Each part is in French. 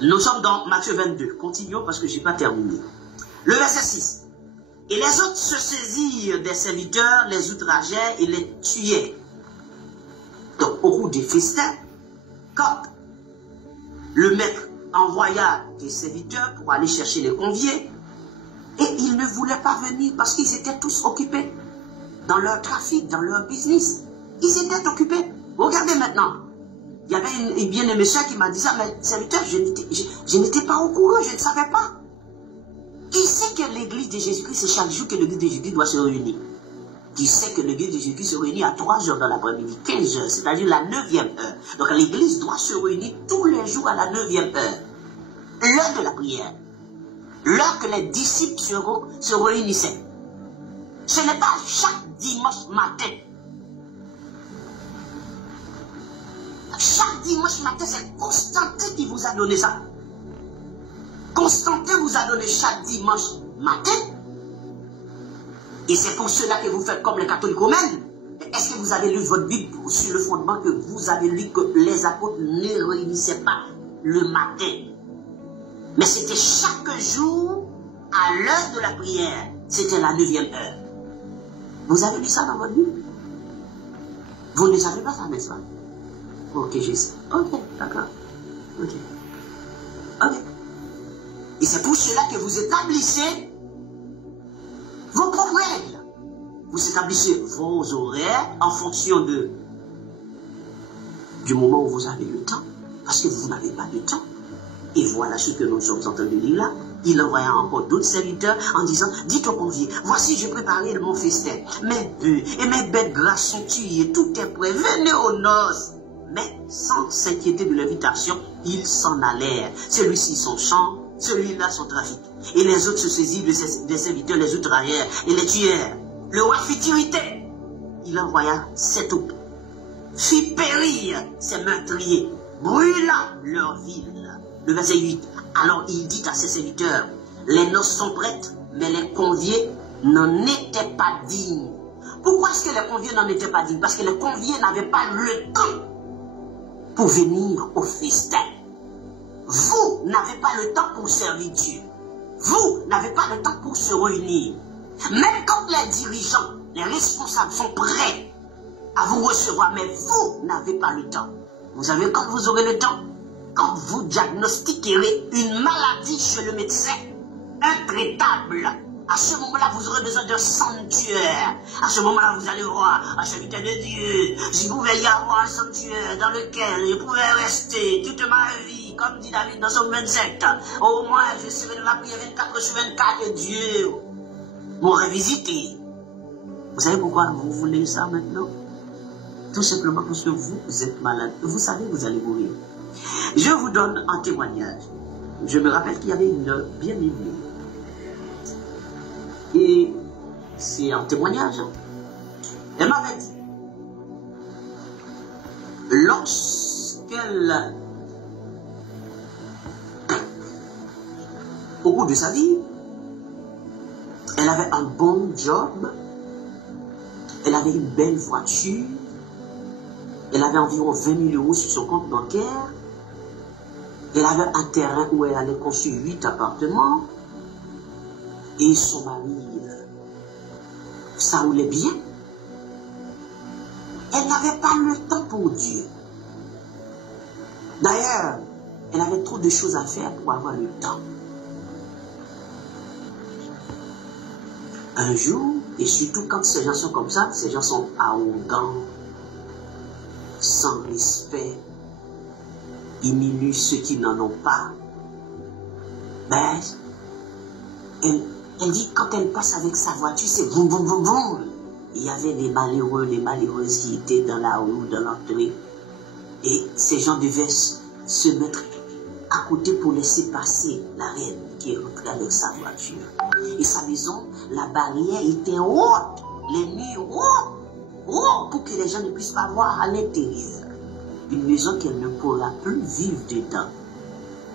Nous sommes dans Matthieu 22. Continuons parce que je n'ai pas terminé. Le verset 6. Et les autres se saisirent des serviteurs, les outrageaient et les tuaient. Donc, au cours des festins, quand le maître envoya des serviteurs pour aller chercher les conviés, et ils ne voulaient pas venir parce qu'ils étaient tous occupés dans leur trafic, dans leur business. Ils étaient occupés. Regardez maintenant. Il y avait une bien-aimée soeur qui m'a dit ça, mais serviteur, je n'étais pas au courant, je ne savais pas. Qui sait que l'église de Jésus-Christ, c'est chaque jour que l'église de Jésus-Christ doit se réunir? Qui sait que l'église de Jésus-Christ se réunit à 3 heures dans l'après-midi, 15 heures, c'est-à-dire la 9e heure. Donc l'église doit se réunir tous les jours à la 9e heure. L'heure de la prière. L'heure que les disciples se réunissaient. Ce n'est pas chaque dimanche matin. Chaque dimanche matin, c'est Constantin qui vous a donné ça. Constantin vous a donné chaque dimanche matin. Et c'est pour cela que vous faites comme les catholiques romains. Est-ce que vous avez lu votre Bible sur le fondement que vous avez lu que les apôtres ne réunissaient pas le matin? Mais c'était chaque jour, à l'heure de la prière. C'était la 9e heure. Vous avez lu ça dans votre Bible? Vous ne savez pas ça, n'est-ce pas? Ok, je sais. Ok, d'accord. Ok. Ok. Et c'est pour cela que vous établissez vos propres règles. Vous établissez vos horaires en fonction du moment où vous avez le temps. Parce que vous n'avez pas de temps. Et voilà ce que nous sommes en train de lire là. Il envoya encore d'autres serviteurs en disant, dites aux conviés, voici j'ai préparé mon festin. Mes bœufs et mes bêtes grasses sont tuées, tout est prêt, venez aux noces. Mais sans s'inquiéter de l'invitation, ils s'en allèrent. Celui-ci son champ, celui-là son trafic. Et les autres se saisirent des serviteurs, les outragèrent et les tuèrent. Le roi fut irrité. Il envoya 7 autres, fit périr ces meurtriers, brûla leur ville. Le verset 8. Alors il dit à ses serviteurs, les noces sont prêtes, mais les conviés n'en étaient pas dignes. Pourquoi est-ce que les conviés n'en étaient pas dignes? Parce que les conviés n'avaient pas le temps pour venir au festin. Vous n'avez pas le temps pour servir Dieu. Vous n'avez pas le temps pour se réunir. Même quand les dirigeants, les responsables sont prêts à vous recevoir, mais vous n'avez pas le temps. Vous savez quand vous aurez le temps? Quand vous diagnostiquerez une maladie chez le médecin, intraitable. À ce moment-là, vous aurez besoin d'un sanctuaire. À ce moment-là, vous allez voir, à serviteur de Dieu, s'il pouvait y avoir un sanctuaire dans lequel je pouvais rester toute ma vie, comme dit David dans son 27. Au moins, je serai dans la prière 24 sur 24 et Dieu m'aurait visité. Vous savez pourquoi vous voulez ça maintenant? Tout simplement parce que vous êtes malade. Vous savez que vous allez mourir. Je vous donne un témoignage. Je me rappelle qu'il y avait une bien-aimée. Et c'est un témoignage. Elle m'avait dit, lorsqu'elle, au cours de sa vie, elle avait un bon job, elle avait une belle voiture, elle avait environ 20 000 € sur son compte bancaire, elle avait un terrain où elle allait construire 8 appartements, et son mari, ça roulait bien. Elle n'avait pas le temps pour Dieu. D'ailleurs, elle avait trop de choses à faire pour avoir le temps. Un jour, et surtout quand ces gens sont comme ça, ces gens sont arrogants, sans respect, diminuent ceux qui n'en ont pas. Mais, elle dit, quand elle passe avec sa voiture, c'est boum, boum, boum, boum. Il y avait les malheureux, les malheureuses qui étaient dans la rue, dans l'entrée. Et ces gens devaient se mettre à côté pour laisser passer la reine qui est rentrée avec sa voiture. Et sa maison, la barrière était haute, les murs hauts, pour que les gens ne puissent pas voir à l'intérieur. Une maison qu'elle ne pourra plus vivre dedans.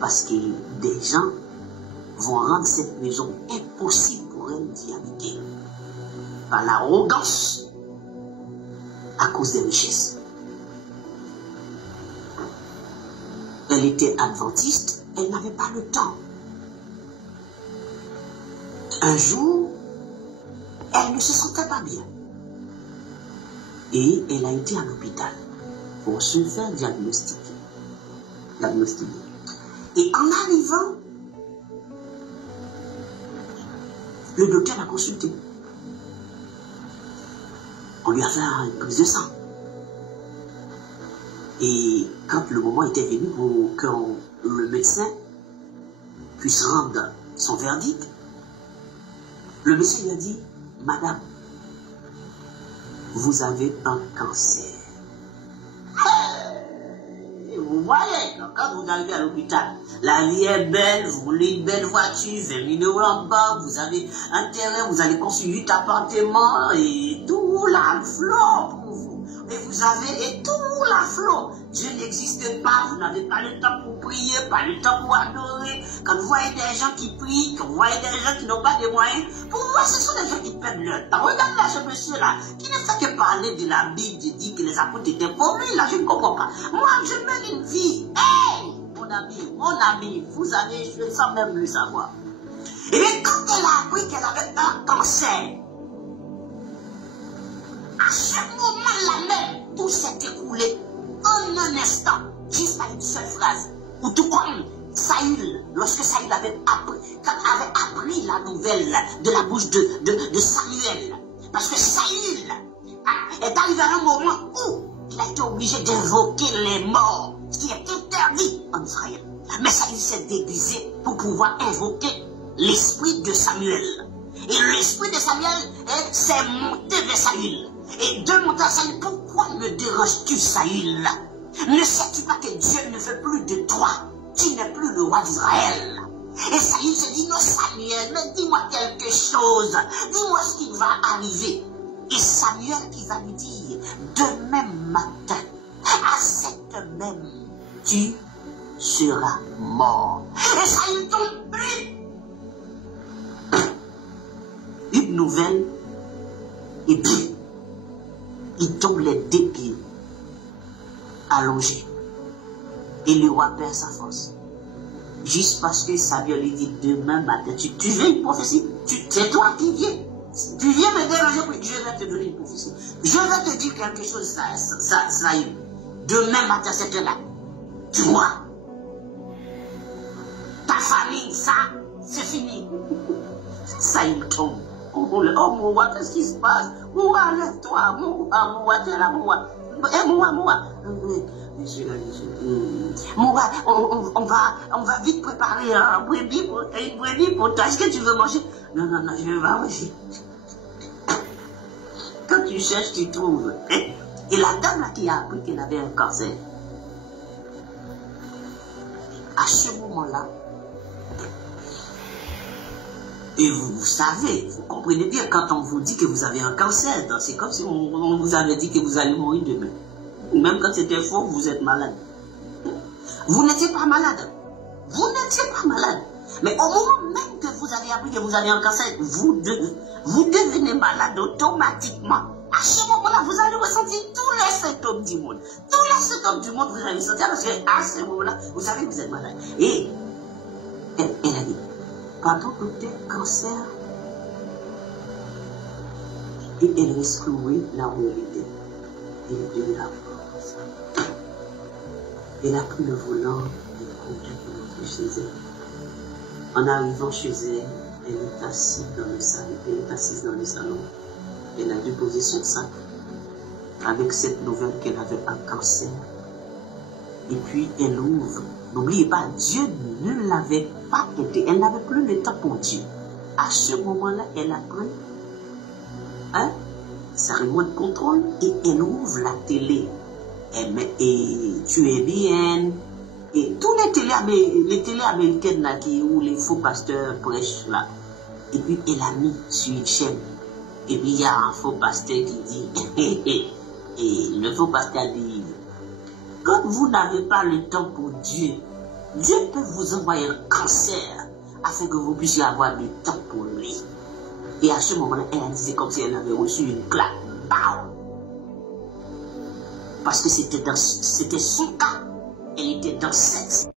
Parce que des gens vont rendre cette maison impossible pour elle d'y habiter. Par l'arrogance, à cause des richesses. Elle était adventiste, elle n'avait pas le temps. Un jour, elle ne se sentait pas bien. Et elle a été à l'hôpital pour se faire diagnostiquer. Et en arrivant, le docteur l'a consulté. On lui a fait une prise de sang. Et quand le moment était venu pour que le médecin puisse rendre son verdict, le médecin lui a dit, Madame, vous avez un cancer. Et vous voyez, quand vous arrivez à l'hôpital, la vie est belle, vous voulez une belle voiture, 20 000 € en banque, vous avez un terrain, vous allez construire 8 appartements et tout la flot pour vous. Et vous avez tout la flot. Dieu n'existe pas, vous n'avez pas le temps pour prier, pas le temps pour adorer. Quand vous voyez des gens qui prient, quand vous voyez des gens qui n'ont pas de moyens, pour moi, ce sont des gens qui perdent leur temps. Regardez là, ce monsieur-là, qui ne fait que parler de la Bible, de dire que les apôtres étaient pauvres. Là, je ne comprends pas. Moi, je mène une vie. Hey, mon ami, vous avez échoué sans même le savoir. Et bien, quand elle a appris qu'elle avait un cancer, à ce moment-là même, tout s'est écoulé en un instant, juste à une seule phrase. Ou tout comme Saül, lorsque Saül avait appris la nouvelle de la bouche de Samuel. Parce que Saül est arrivé à un moment où il a été obligé d'invoquer les morts, ce qui est interdit en Israël. Mais Saül s'est déguisé pour pouvoir invoquer l'esprit de Samuel. Et l'esprit de Samuel s'est monté vers Saül. Et de monter à Saül, pourquoi me déranges-tu, Saül? Ne sais-tu pas que Dieu ne veut plus de toi? Tu n'es plus le roi d'Israël. Et Saül se dit, non Samuel, mais dis-moi quelque chose. Dis-moi ce qui va arriver. Et Samuel qui va lui dire, demain matin, à cette même, tu seras mort. Et Saül tombe une nouvelle, et puis, il tombe les deux pieds, allongés. Et le roi perd sa force. Juste parce que Samuel lui dit demain matin, tu veux une prophétie? C'est toi qui viens. Tu viens me déranger, je vais te donner une prophétie. Je vais te dire quelque chose, Saül. Demain matin, cette heure-là, tu vois. Ta famille, ça, c'est fini. Saül tombe. Oh mon roi, qu'est-ce qui se passe? Mon roi, lève-toi. Mon roi, t'es là, mon roi. Mon roi. Monsieur, mon roi, on va vite préparer une brebis pour toi. Est-ce que tu veux manger? Non, je vais pas manger. Quand tu cherches, tu trouves. Et la dame là qui a appris qu'elle avait un cancer, à ce moment-là, et vous savez, vous comprenez bien, quand on vous dit que vous avez un cancer, c'est comme si on vous avait dit que vous allez mourir demain. Même quand c'était faux, vous êtes malade. Vous n'étiez pas malade. Vous n'étiez pas malade. Mais au moment même que vous avez appris que vous avez un cancer, vous devenez malade automatiquement. À ce moment-là, vous allez ressentir tous les symptômes du monde. Tous les symptômes du monde, vous allez ressentir parce qu'à ce moment-là, vous savez que vous êtes malade. Et elle a dit, pardon, docteur, cancer. Et elle reste clouée là où elle était. Et de la force. Elle a pris le volant et complètement rentrée chez elle. En arrivant chez elle, elle est assise dans le salon. Elle a déposé son sac avec cette nouvelle qu'elle avait un cancer. Et puis elle ouvre. N'oubliez pas, Dieu ne l'avait pas aidée. Elle n'avait plus le temps pour Dieu. À ce moment-là, elle a pris sa remote contrôle et elle ouvre la télé. Et tu es bien. Et tous les télés américaines là, où les faux pasteurs prêchent là. Et puis elle a mis sur une chaîne. Et puis il y a un faux pasteur qui dit, et le faux pasteur dit, quand vous n'avez pas le temps pour Dieu, Dieu peut vous envoyer un cancer afin que vous puissiez avoir du temps pour lui. Et à ce moment-là, elle a dit, c'est comme si elle avait reçu une claque. Bam! Parce que c'était son cas. Elle était dans cette